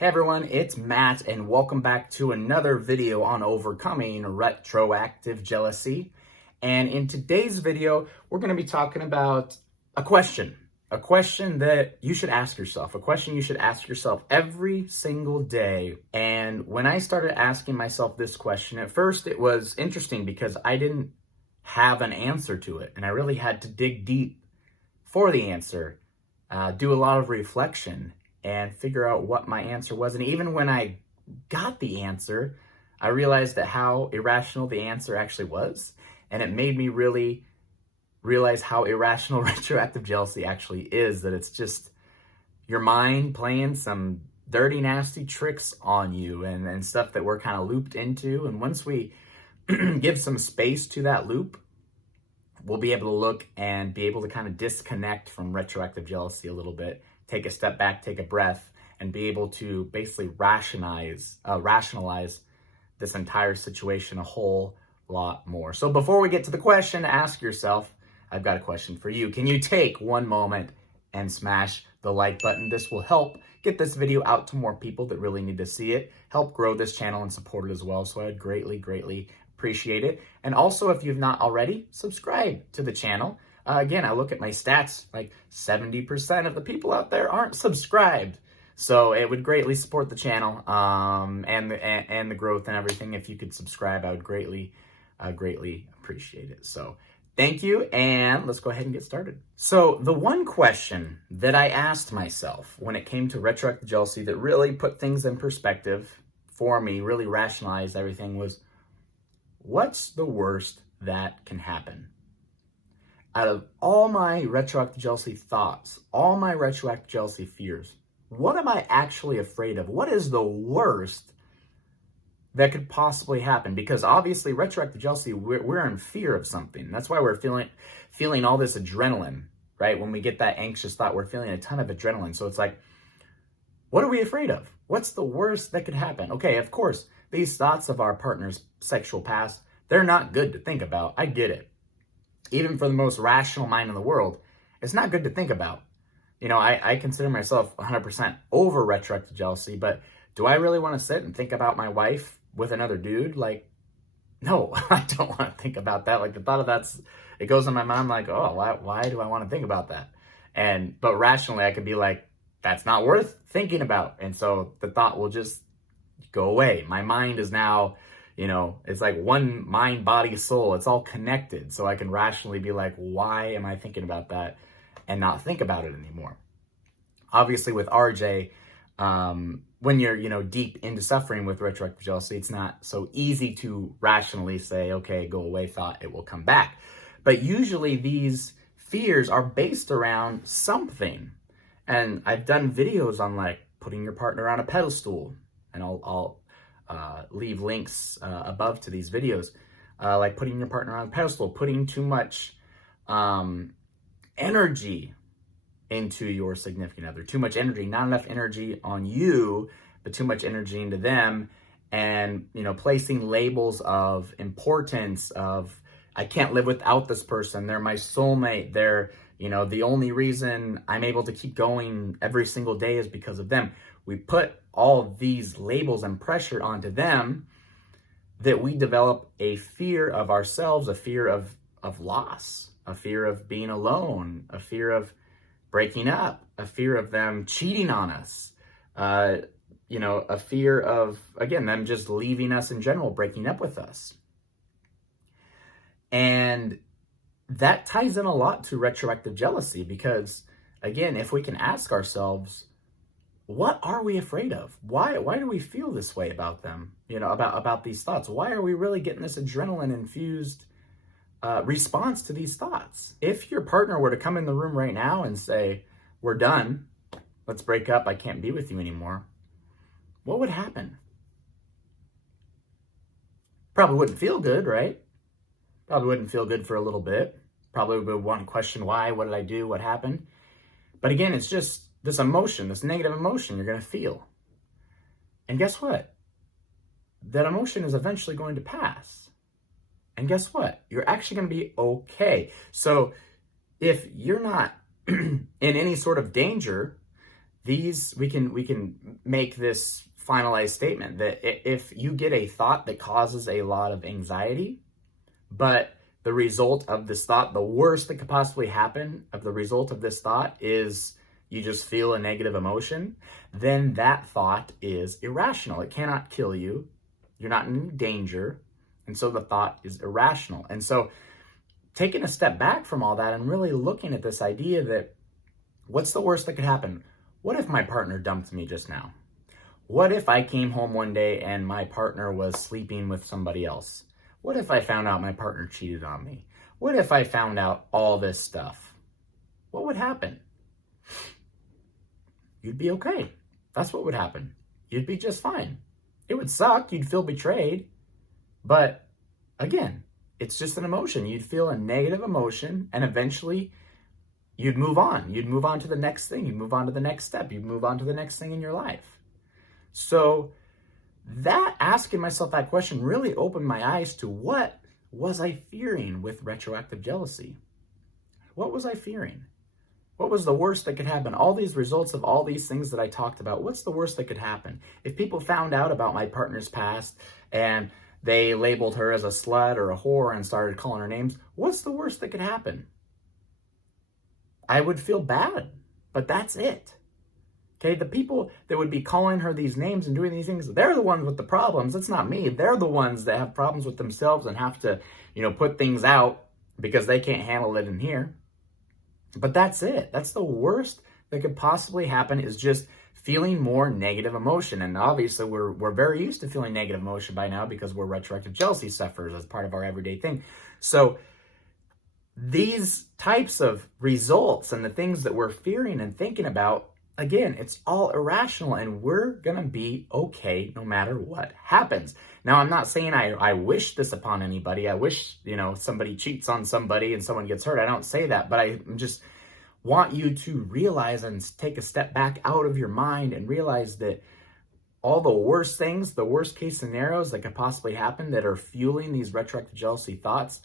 Hey everyone, it's Matt and welcome back to another video on overcoming retroactive jealousy. And in today's video, we're going to be talking about a question that you should ask yourself, a question you should ask yourself every single day. And when I started asking myself this question, at first it was interesting because I didn't have an answer to it. And I really had to dig deep for the answer, do a lot of reflection and figure out what my answer was. And even when I got the answer, I realized that how irrational the answer actually was. And it made me really realize how irrational retroactive jealousy actually is, that it's just your mind playing some dirty, nasty tricks on you and stuff that we're kind of looped into. And once we give some space to that loop, we'll be able to look and be able to kind of disconnect from retroactive jealousy a little bit, take a step back, take a breath, and be able to basically rationalize this entire situation a whole lot more. So before we get to the question, ask yourself, I've got a question for you. Can you take one moment and smash the like button? This will help get this video out to more people that really need to see it, help grow this channel and support it as well. So I'd greatly appreciate it. And also, if you've not already, subscribe to the channel. Again, I look at my stats, like 70% of the people out there aren't subscribed. So it would greatly support the channel and the growth and everything. If you could subscribe, I would greatly appreciate it. So thank you, and let's go ahead and get started. So the one question that I asked myself when it came to retroactive jealousy that really put things in perspective for me, really rationalized everything, was, what's the worst that can happen? Out of all my retroactive jealousy thoughts, all my retroactive jealousy fears, what am I actually afraid of? What is the worst that could possibly happen? Because obviously retroactive jealousy, we're in fear of something. That's why we're feeling all this adrenaline, right? When we get that anxious thought, we're feeling a ton of adrenaline. So it's like, what are we afraid of? What's the worst that could happen? Okay, of course, these thoughts of our partner's sexual past, they're not good to think about. I get it. Even for the most rational mind in the world, it's not good to think about. You know, I consider myself 100% over retroactive jealousy, but do I really want to sit and think about my wife with another dude? Like, no, I don't want to think about that. Like, the thought of it goes in my mind like, oh, why do I want to think about that? But rationally, I could be like, that's not worth thinking about. And so the thought will just go away. My mind is now, you know, it's like one mind, body, soul. It's all connected. So I can rationally be like, why am I thinking about that and not think about it anymore? Obviously with RJ, when you're, you know, deep into suffering with retroactive jealousy, it's not so easy to rationally say, okay, go away, thought, it will come back. But usually these fears are based around something. And I've done videos on like putting your partner on a pedestal, and I'll leave links above to these videos, like putting your partner on a pedestal, putting too much energy into your significant other, too much energy, not enough energy on you, but too much energy into them, and, you know, placing labels of importance of, I can't live without this person, they're my soulmate, they're, you know, the only reason I'm able to keep going every single day is because of them. We put all these labels and pressure onto them that we develop a fear of ourselves, a fear of loss, a fear of being alone, a fear of breaking up, a fear of them cheating on us, you know, a fear of, again, them just leaving us in general, breaking up with us. And that ties in a lot to retroactive jealousy because, again, if we can ask ourselves, what are we afraid of? Why do we feel this way about them? You know, about these thoughts? Why are we really getting this adrenaline infused response to these thoughts? If your partner were to come in the room right now and say, we're done, let's break up, I can't be with you anymore, what would happen? Probably wouldn't feel good, right? Probably wouldn't feel good for a little bit. Probably would want to question why, what did I do, what happened? But again, it's just this emotion, this negative emotion you're going to feel. And guess what? That emotion is eventually going to pass. And guess what? You're actually going to be okay. So if you're not in any sort of danger, we can make this finalized statement that if you get a thought that causes a lot of anxiety, but the result of this thought, the worst that could possibly happen of the result of this thought is you just feel a negative emotion, then that thought is irrational. It cannot kill you. You're not in danger. And so the thought is irrational. And so taking a step back from all that and really looking at this idea that what's the worst that could happen? What if my partner dumped me just now? What if I came home one day and my partner was sleeping with somebody else? What if I found out my partner cheated on me? What if I found out all this stuff? What would happen? You'd be okay. That's what would happen. You'd be just fine. It would suck. You'd feel betrayed. But again, it's just an emotion. You'd feel a negative emotion and eventually you'd move on. You'd move on to the next thing. You'd move on to the next step. You'd move on to the next thing in your life. So that asking myself that question really opened my eyes to what was I fearing with retroactive jealousy? What was I fearing? What was the worst that could happen? All these results of all these things that I talked about, what's the worst that could happen? If people found out about my partner's past and they labeled her as a slut or a whore and started calling her names, what's the worst that could happen? I would feel bad, but that's it. Okay, the people that would be calling her these names and doing these things, they're the ones with the problems. It's not me. They're the ones that have problems with themselves and have to, put things out because they can't handle it in here. But that's it. That's the worst that could possibly happen, is just feeling more negative emotion. And obviously we're very used to feeling negative emotion by now because we're retroactive jealousy sufferers as part of our everyday thing. So these types of results and the things that we're fearing and thinking about, again, it's all irrational and we're going to be okay no matter what happens. Now, I'm not saying I wish this upon anybody. I wish, somebody cheats on somebody and someone gets hurt. I don't say that, but I just want you to realize and take a step back out of your mind and realize that all the worst things, the worst case scenarios that could possibly happen that are fueling these retroactive jealousy thoughts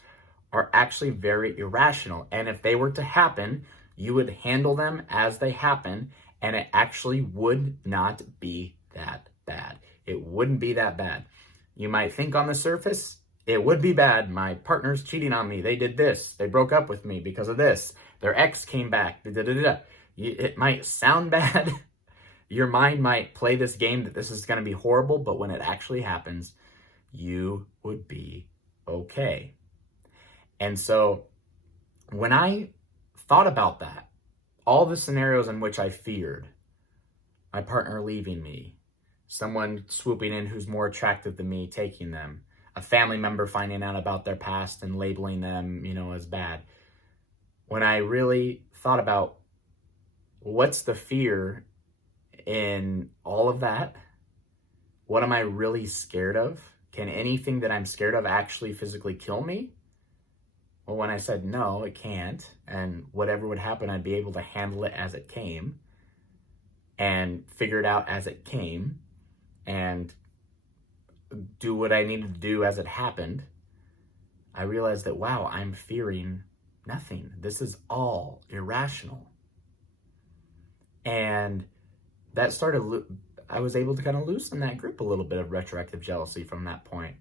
are actually very irrational. And if they were to happen, you would handle them as they happen, and it actually would not be that bad. It wouldn't be that bad. You might think on the surface, it would be bad. My partner's cheating on me. They did this. They broke up with me because of this. Their ex came back. It might sound bad. Your mind might play this game that this is going to be horrible, but when it actually happens, you would be okay. And so when I thought about that, all the scenarios in which I feared my partner leaving me, someone swooping in who's more attractive than me, taking them, a family member finding out about their past and labeling them, as bad. When I really thought about what's the fear in all of that, what am I really scared of? Can anything that I'm scared of actually physically kill me? Well, when I said no, it can't, and whatever would happen, I'd be able to handle it as it came and figure it out as it came and do what I needed to do as it happened, I realized that, wow, I'm fearing nothing. This is all irrational. And that I was able to kind of loosen that grip a little bit of retroactive jealousy from that point,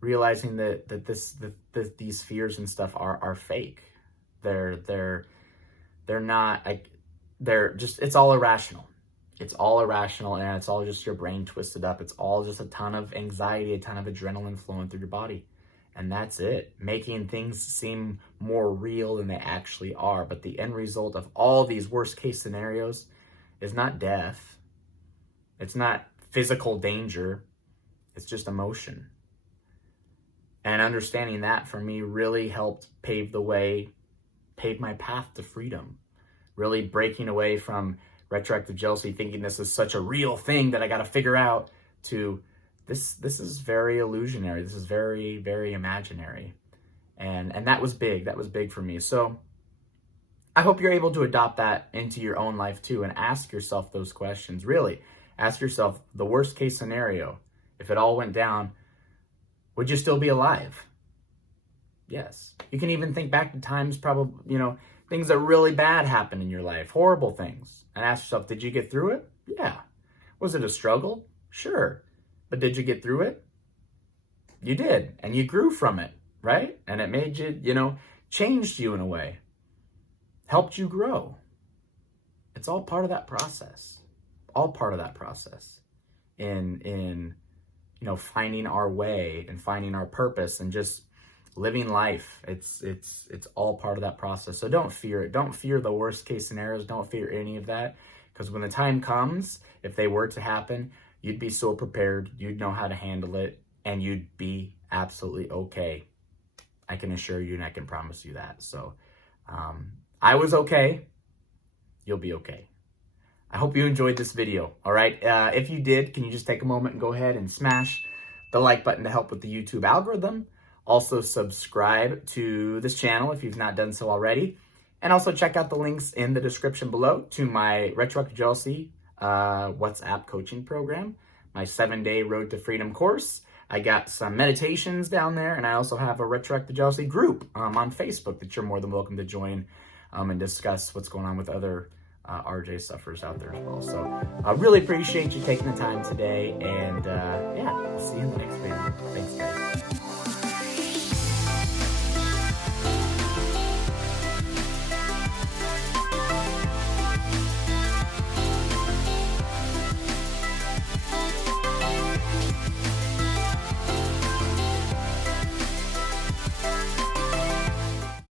realizing that these fears and stuff are fake. They're not, they're just, it's all irrational. It's all irrational, and it's all just your brain twisted up. It's all just a ton of anxiety, a ton of adrenaline flowing through your body. And that's it, making things seem more real than they actually are. But the end result of all these worst case scenarios is not death. It's not physical danger. It's just emotion. And understanding that for me really helped pave my path to freedom. Really breaking away from retroactive jealousy, thinking this is such a real thing that I got to figure out, to this is very illusionary. This is very, very imaginary. And that was big. That was big for me. So I hope you're able to adopt that into your own life too, and ask yourself those questions. Really ask yourself the worst case scenario. If it all went down, would you still be alive? Yes. You can even think back to times Things that really bad happen in your life, horrible things. And ask yourself, did you get through it? Yeah. Was it a struggle? Sure. But did you get through it? You did. And you grew from it, right? And it made you, changed you in a way, helped you grow. It's all part of that process. All part of that process in finding our way and finding our purpose and just living life. It's all part of that process. So don't fear it. Don't fear the worst case scenarios. Don't fear any of that, because when the time comes, if they were to happen, you'd be so prepared. You'd know how to handle it, and you'd be absolutely okay. I can assure you, and I can promise you that. So I was okay. You'll be okay. I hope you enjoyed this video, all right? If you did, can you just take a moment and go ahead and smash the like button to help with the YouTube algorithm? Also, subscribe to this channel if you've not done so already. And also check out the links in the description below to my Retroactive Jealousy WhatsApp coaching program, my 7-day Road to Freedom course. I got some meditations down there, and I also have a Retroactive Jealousy group on Facebook that you're more than welcome to join and discuss what's going on with other RJ sufferers out there as well. So I really appreciate you taking the time today, and yeah, we'll see you in the next video. Thanks.